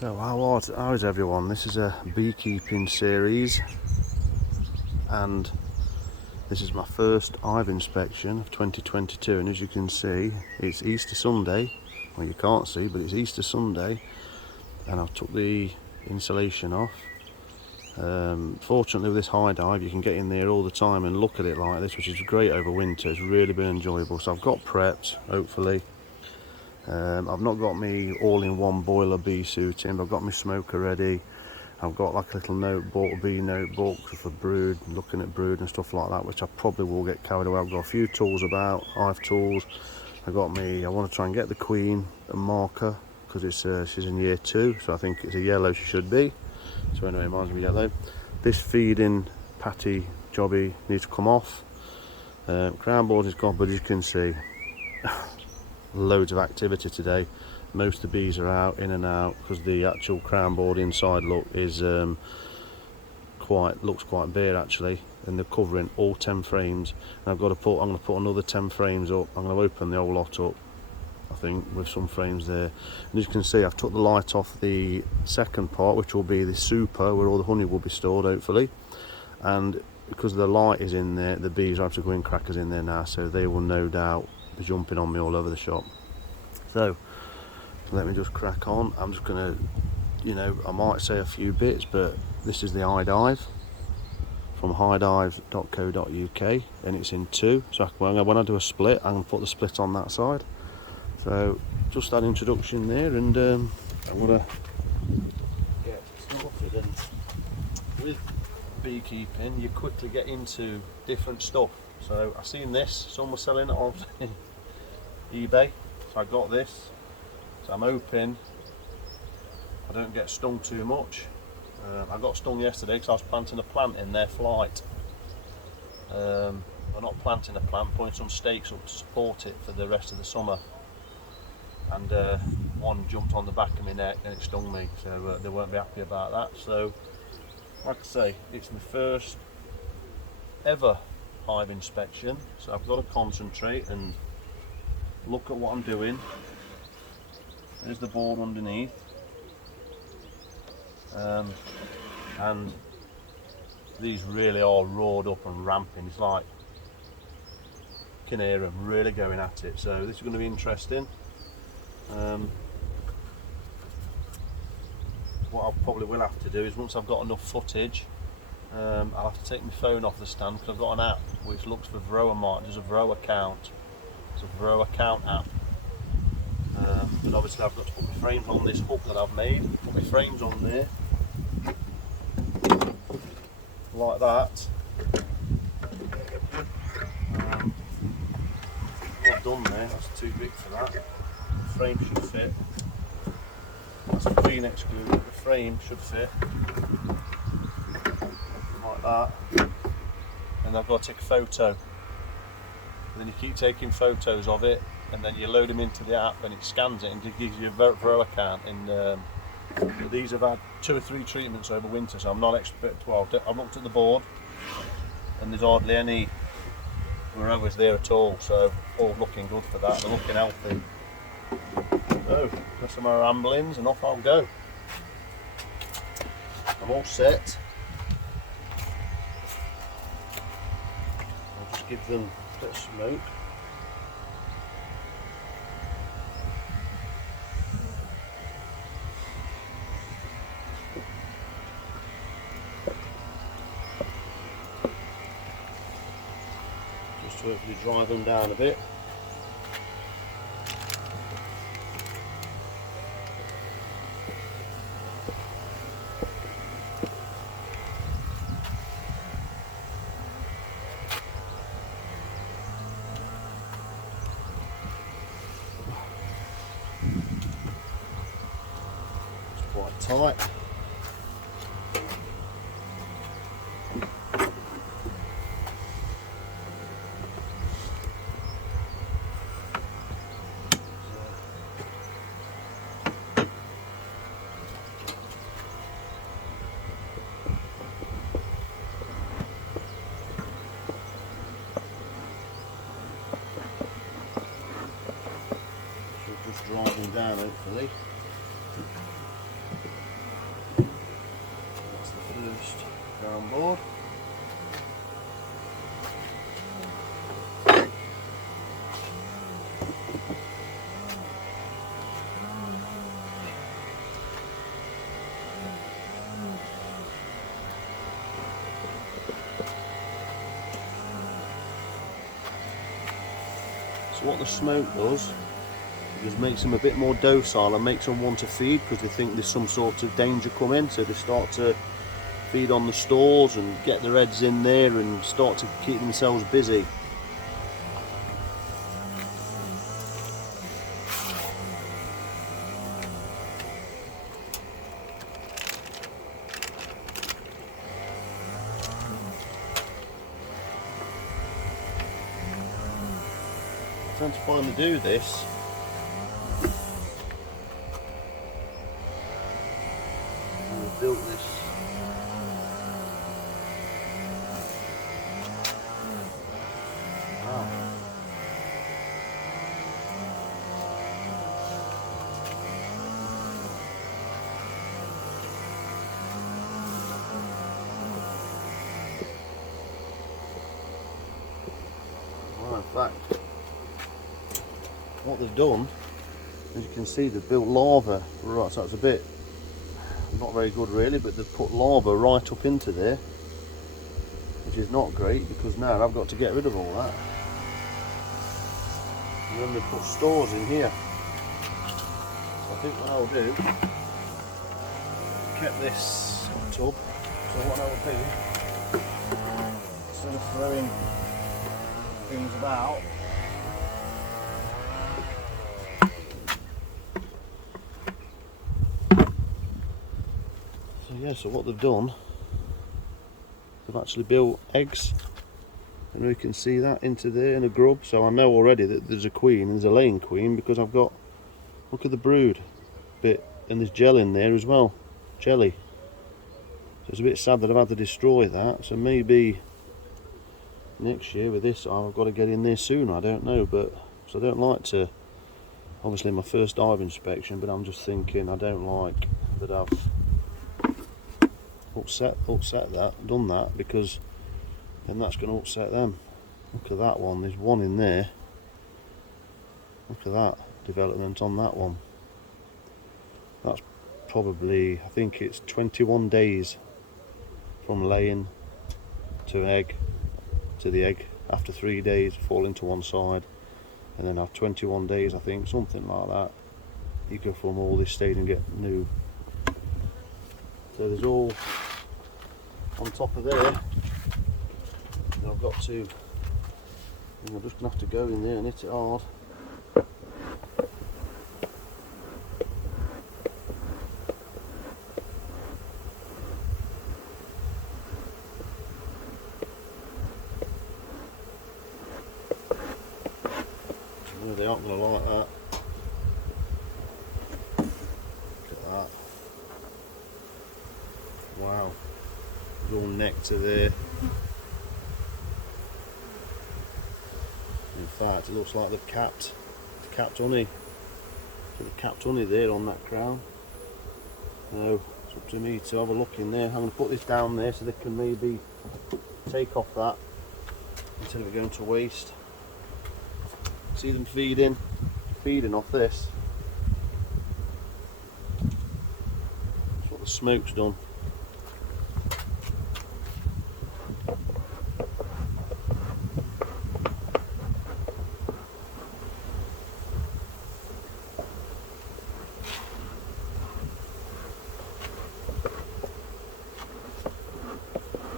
So how is everyone? This is a beekeeping series, and this is my first hive inspection of 2022, and as you can see it's Easter Sunday. Well, you can't see, but it's Easter Sunday, and I've took the insulation off. Fortunately with this HydeHive you can get in there all the time and look at it like this, which is great over winter. It's really been enjoyable. So I've got prepped, hopefully. I've not got me all-in-one boiler bee suit in, but I've got my smoker ready. I've got like a little notebook, bee notebook for brood, looking at brood and stuff like that, which I probably will get carried away. I've got a few tools about, hive tools. I want to try and get the queen a marker, because she's in year 2, so I think it's a yellow she should be. So anyway, mine's gonna be yellow. This feeding patty jobby needs to come off. Crown board is gone, but as you can see, loads of activity today. Most of the bees are out, in and out, because the actual crown board inside looks quite bare actually, and they're covering all 10 frames. And I'm going to put another 10 frames up. I'm going to open the whole lot up, I think, with some frames there. And as you can see, I've took the light off the second part, which will be the super, where all the honey will be stored hopefully. And because the light is in there, the bees are actually going crackers in there now, so they will no doubt be jumping on me all over the shop. So let me just crack on. I'm just gonna, I might say a few bits, but this is the HydeHive from hidehive.co.uk, and it's in 2. So when I do a split, I'm gonna put the split on that side. So just that introduction there, and I'm gonna get started. And with beekeeping, you quickly get into different stuff. So I seen this, someone was selling it on eBay, so I got this. So I'm hoping I don't get stung too much. I got stung yesterday because I was planting a plant in their flight. Well, not planting a plant, putting some stakes up to support it for the rest of the summer. And one jumped on the back of my neck and it stung me, so they won't be happy about that. So, like I say, it's my first ever hive inspection, so I've got to concentrate and look at what I'm doing. There's the board underneath, and these really are roared up and ramping. It's like you can hear them really going at it, so this is going to be interesting. What I probably will have to do is, once I've got enough footage, I'll have to take my phone off the stand, because I've got an app which looks for varroa mite. There's a varroa count. It's a varroa count app. But obviously I've got to put my frames on this hook that I've made. Put my frames on there, like that. What I've done there, that's too big for that. The frame should fit. That's a queen excluder. The frame should fit. Like that. And I've got to take a photo. And then you keep taking photos of it, and then you load them into the app and it scans it and gives you a varroa count. And these have had 2 or 3 treatments over winter, so I'm not expert. Well, I've looked at the board and there's hardly any varroas there at all, so all looking good for that. They're looking healthy. So got some more ramblings and off I'll go. I'm all set. I'll just give them a bit of smoke. Just to hopefully drive them down a bit. It's quite tight. Should just drive them down hopefully. on board. So what the smoke does is makes them a bit more docile and makes them want to feed because they think there's some sort of danger coming, so they start to feed on the stores and get their heads in there and start to keep themselves busy. I tend to finally do this. I've built this. Wow. Well, in fact, what they've done, as you can see, they've built lava. Right, so that's a bit not very good really, but they've put lava right up into there, which is not great because now I've got to get rid of all that. And then they put stores in here. So I think what I'll do, kept this tub, so what I'll do, instead of throwing things about, so what they've done, they've actually built eggs, and we can see that into there in a grub. So I know already that there's a queen, and there's a laying queen, because I've got, look at the brood bit, and there's gel in there as well, jelly. So it's a bit sad that I've had to destroy that, so maybe next year with this I've got to get in there sooner, I don't know. But so I don't like to, obviously my first hive inspection, but I'm just thinking I don't like that I've upset that, done that, because then that's going to upset them. Look at that one, there's one in there. Look at that development on that one. That's probably, I think it's 21 days from laying to an egg to the egg. After 3 days fall into one side, and then after 21 days, I think, something like that, you go from all this stage and get new. So there's all on top of there. And I've got to, I'm just going to have to go in there and hit it hard. No, they aren't going to like that. Look at that. Wow. It's all nectar there. In fact, it looks like they've capped honey. So they've capped honey there on that crown. So it's up to me to have a look in there. I'm going to put this down there so they can maybe take off that instead of it going to waste. See them feeding off this. That's what the smoke's done.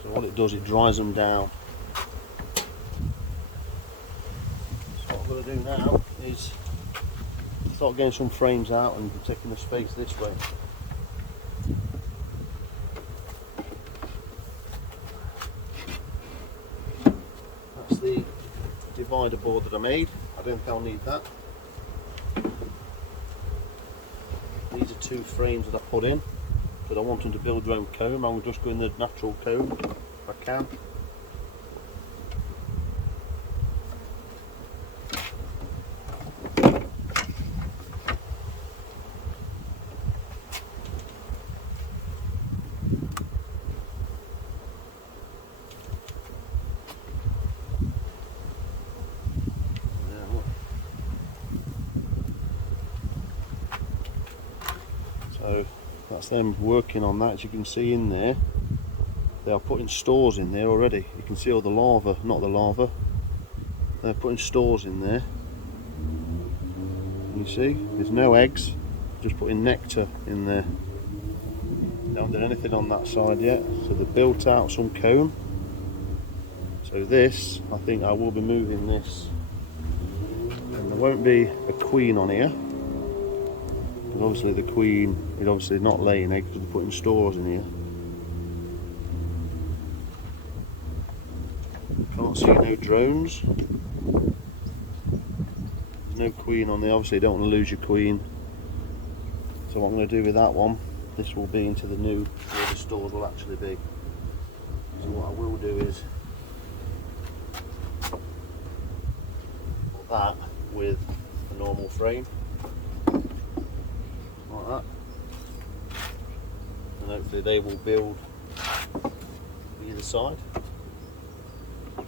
So what it does, it dries them down. What I'm going to do now is start getting some frames out and taking the space this way. That's the divider board that I made. I don't think I'll need that. These are 2 frames that I put in, but I want them to build their own comb. I'm just going the natural comb if I can. So that's them working on that. As you can see in there, they are putting stores in there already. You can see all the larvae, not the larvae. They're putting stores in there. You see, there's no eggs, just putting nectar in there. They haven't done anything on that side yet. So they've built out some comb. So this, I think I will be moving this. And there won't be a queen on here. And obviously the queen is obviously not laying eggs because they're putting stores in here. Can't see no drones. There's no queen on there. Obviously you don't want to lose your queen. So what I'm going to do with that one, this will be into the new where the stores will actually be. So what I will do is put that with a normal frame like that, and hopefully they will build either side. So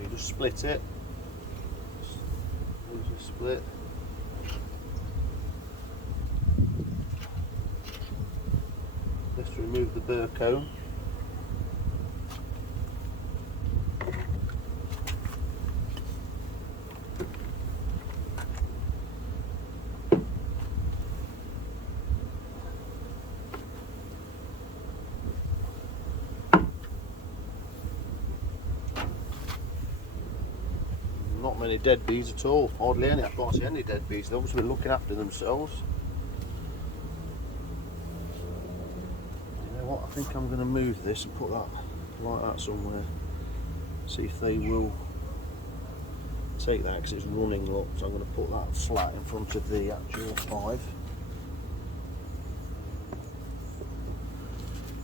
you just split it, just split. Let's remove the burr comb. Not many dead bees at all, hardly any. I can't see any dead bees. They've obviously been looking after themselves. You know what, I think I'm going to move this and put that like that somewhere. See if they will take that, because it's running, look. So I'm going to put that flat in front of the actual hive.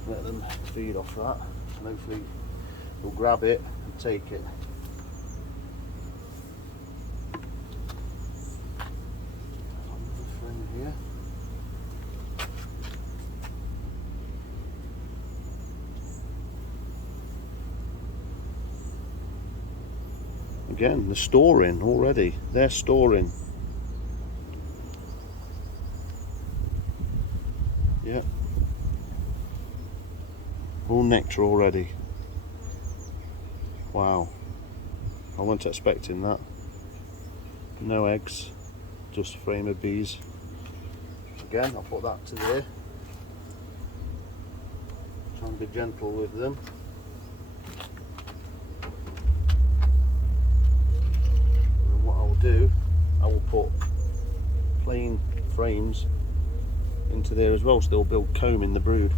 Let them feed off that, and hopefully we'll grab it and take it. Here. Again, they're storing already. They're storing. Yeah. All nectar already. Wow. I wasn't expecting that. No eggs, just a frame of bees. Again, I'll put that to there. Try and be gentle with them. And what I will do, I will put plain frames into there as well, so they'll build comb in the brood.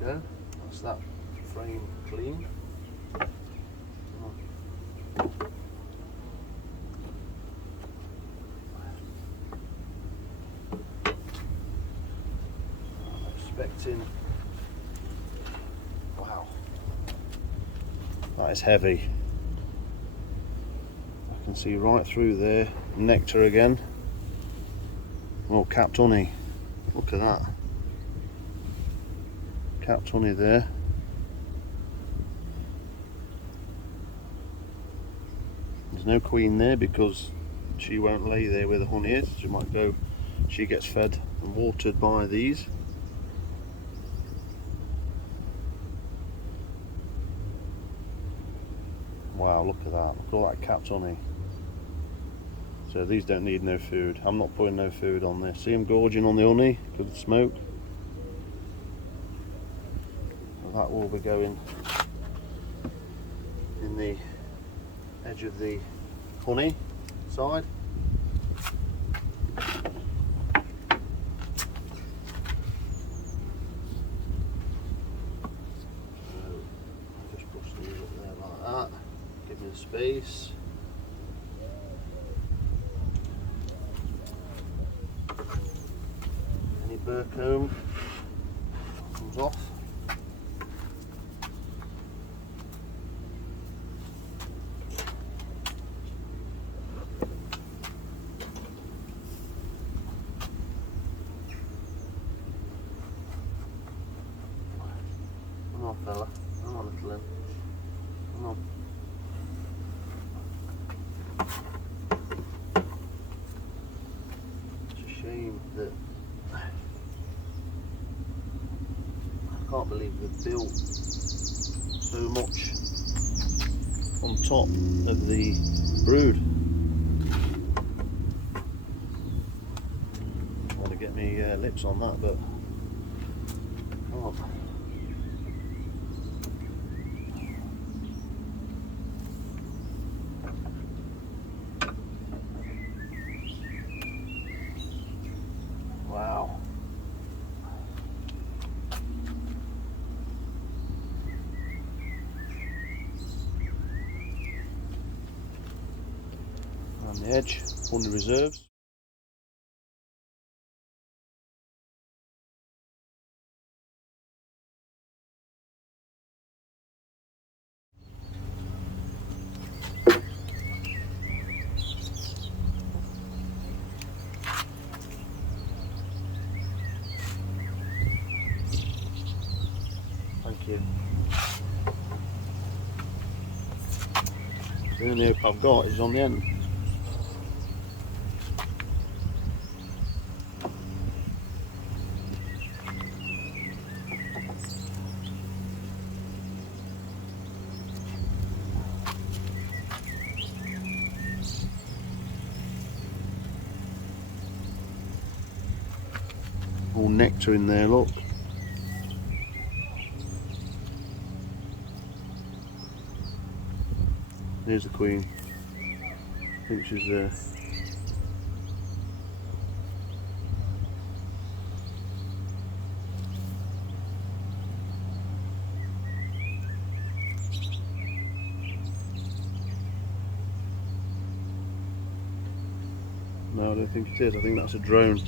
Go. That's that frame clean. I'm expecting. Wow, that is heavy. I can see right through there. Nectar again. Oh, capped honey. Look at that. Capped honey there. There's no queen there because she won't lay there where the honey is. She might go, she gets fed and watered by these. Wow, look at that. Look at all that capped honey. So these don't need no food. I'm not putting no food on this. See them gorging on the honey because of the smoke. So that will be going in the edge of the honey side. Just push these up there like that. Give me the space. Any burr comb comes off. Come on, fella. Come on, little Lynn. Come on. It's a shame that I can't believe we've built so much on top of the brood. I want to get me lips on that, but can't. Wow. Around the edge, under reserves. Thank you. The only hope I've got is on the end. All nectar in there, look. There's the queen. I think she's there. No, I don't think it is. I think that's a drone.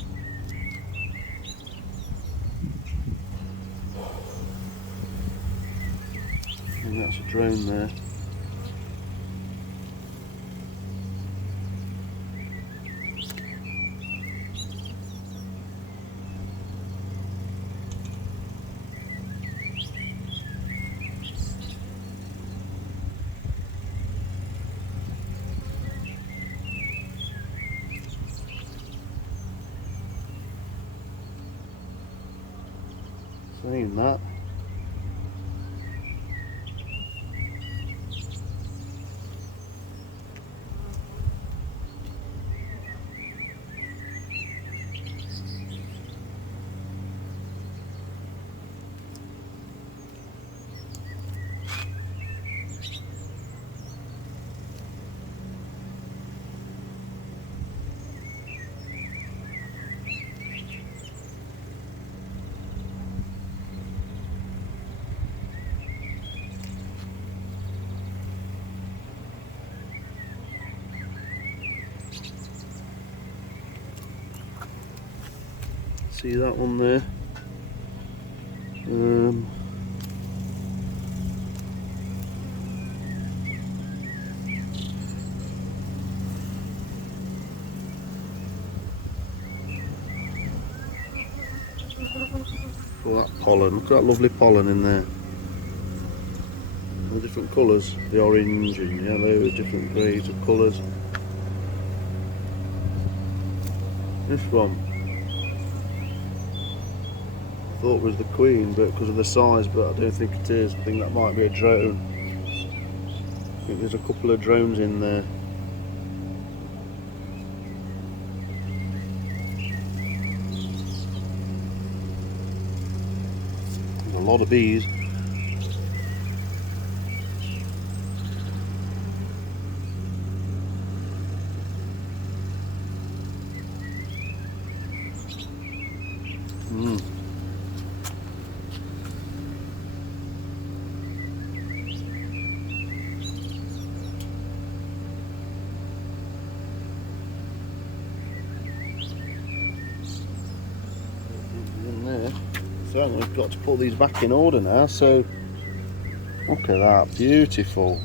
I think that's a drone there. Saying that. See that one there? Oh, that pollen, look at that lovely pollen in there. All the different colours, the orange and yellow, different grades of colours. This one I thought was the queen, but because of the size, but I don't think it is. I think that might be a drone. I think there's a couple of drones in there. lot of bees. In there. So we've got to put these back in order now. So look at that, beautiful.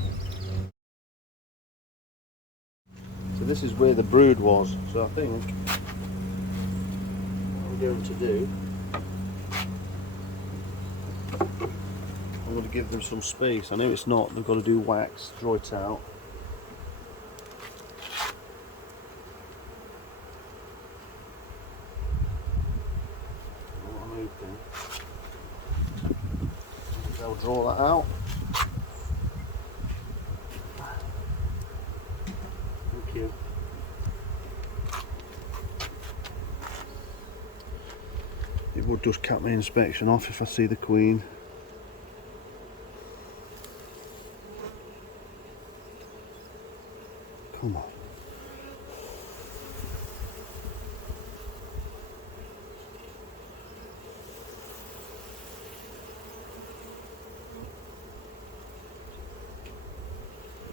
So this is where the brood was. So I think what we're going to do, I'm going to give them some space. I know it's not, they've got to do wax, draw it out. I'm hoping they'll draw that out. Thank you. It would just cut my inspection off if I see the queen. Come on.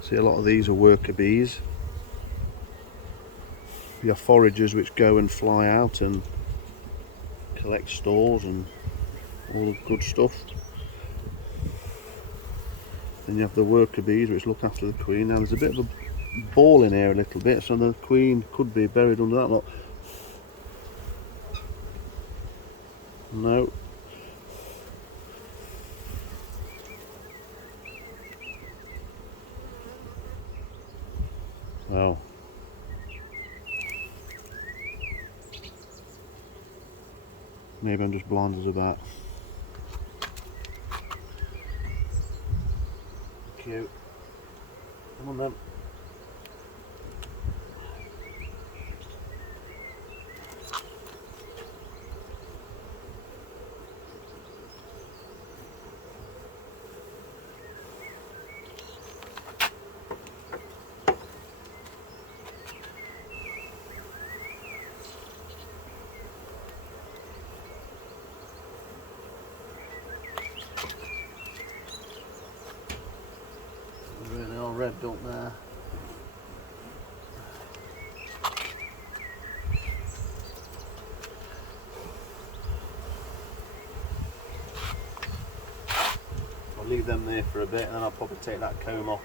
See, a lot of these are worker bees. You have foragers which go and fly out and collect stores and all the good stuff. Then you have the worker bees which look after the queen. Now there's a bit of a ball in here a little bit, so the queen could be buried under that lot. No. Well. Maybe I'm just blind as a bat. Cute. Come on then. Really all revved up there. I'll leave them there for a bit and then I'll probably take that comb off.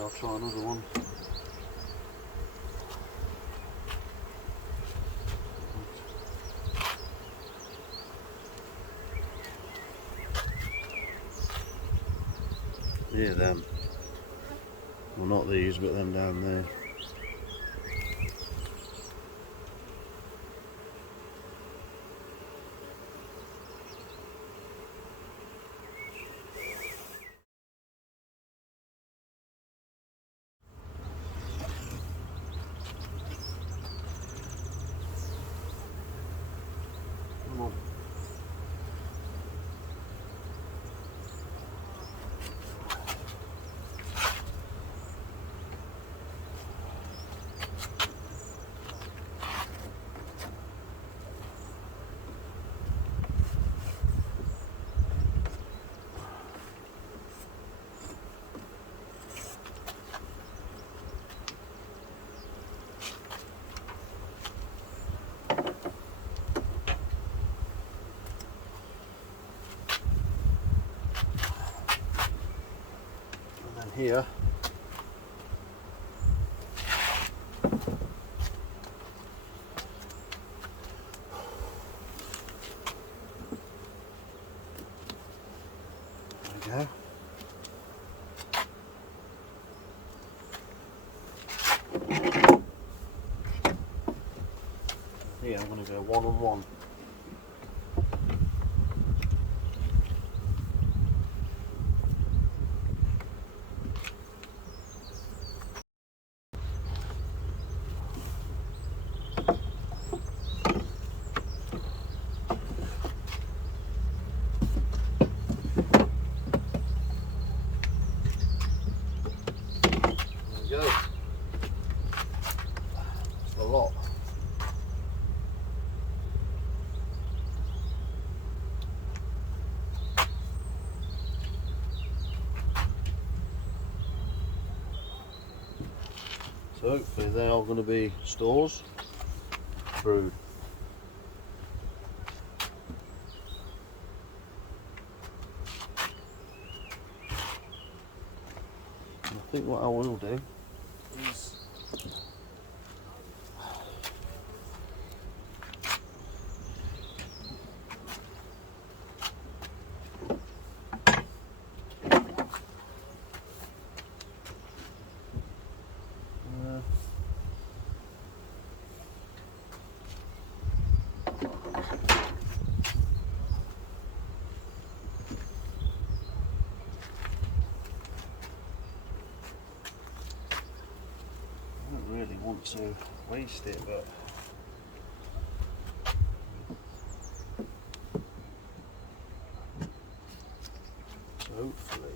I'll try another one. Yeah, them. Well, not these, but them down there. Come on. Here. There we go. Here I'm going to go one on one. So hopefully they are going to be stores, brood. And I think what I will do is really want to waste it, but hopefully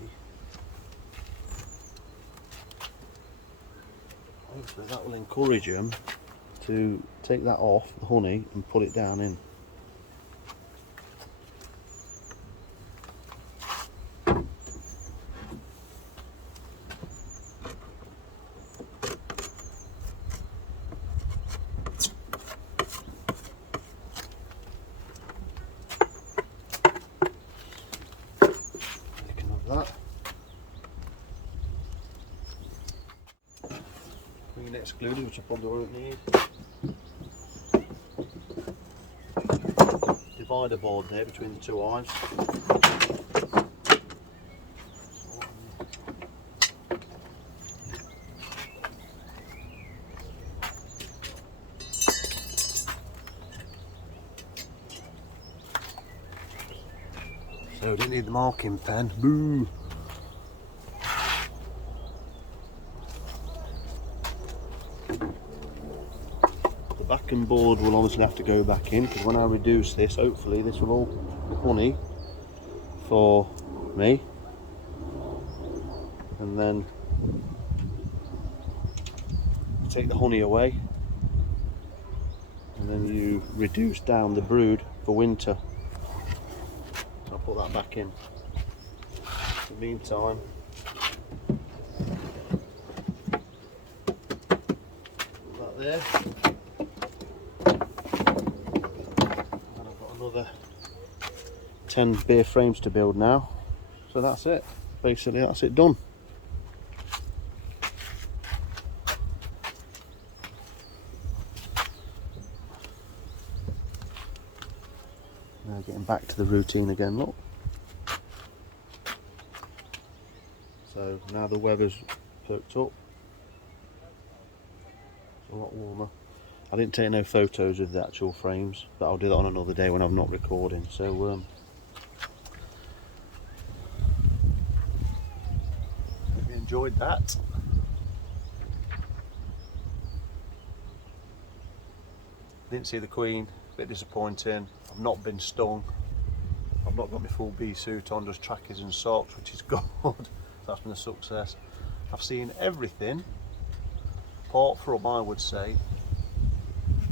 that will encourage them to take that off the honey and put it down in. That queen excluded, which I probably won't need. Divider board there between the two hives. So didn't need the marking pen. Boo! The backing board will obviously have to go back in, because when I reduce this, hopefully this will all be honey for me. And then you take the honey away, and then you reduce down the brood for winter. So I'll put that back in. In the meantime, put that there. And I've got another 10 beer frames to build now. So that's it. Basically, that's it done. Now getting back to the routine again, look. So now the weather's perked up. It's a lot warmer. I didn't take no photos of the actual frames, but I'll do that on another day when I'm not recording. So hope you enjoyed that. Didn't see the queen, a bit disappointing. I've not been stung. I've not got my full bee suit on, just trackies and socks, which is good. That's been a success. I've seen everything apart from, I would say,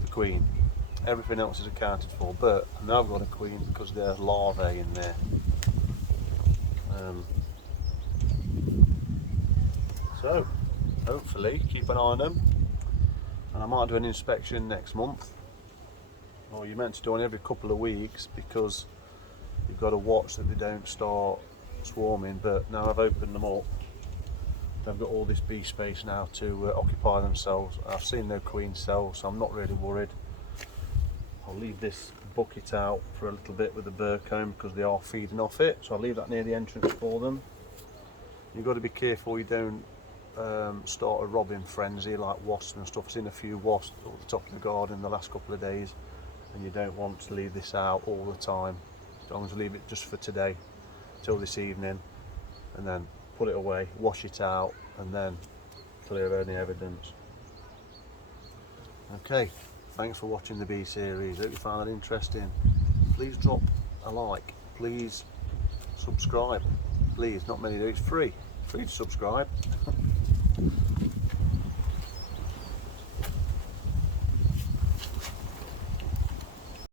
the queen. Everything else is accounted for, but I know I've got a queen because there's larvae in there. So hopefully keep an eye on them, and I might do an inspection next month. Or you're meant to do one every couple of weeks, because you've got to watch that they don't start swarming. But now I've opened them up, they've got all this bee space now to occupy themselves. I've seen no queen cells, so I'm not really worried. I'll leave this bucket out for a little bit with the burr comb because they are feeding off it, so I'll leave that near the entrance for them. You've got to be careful you don't start a robbing frenzy like wasps and stuff. I've seen a few wasps at the top of the garden the last couple of days, and you don't want to leave this out all the time. So I'm going to leave it just for today till this evening, and then put it away, wash it out, and then clear any evidence. Okay, thanks for watching the Bee series. Hope you found that interesting. Please drop a like, please subscribe, please. Not many do, it's free to subscribe.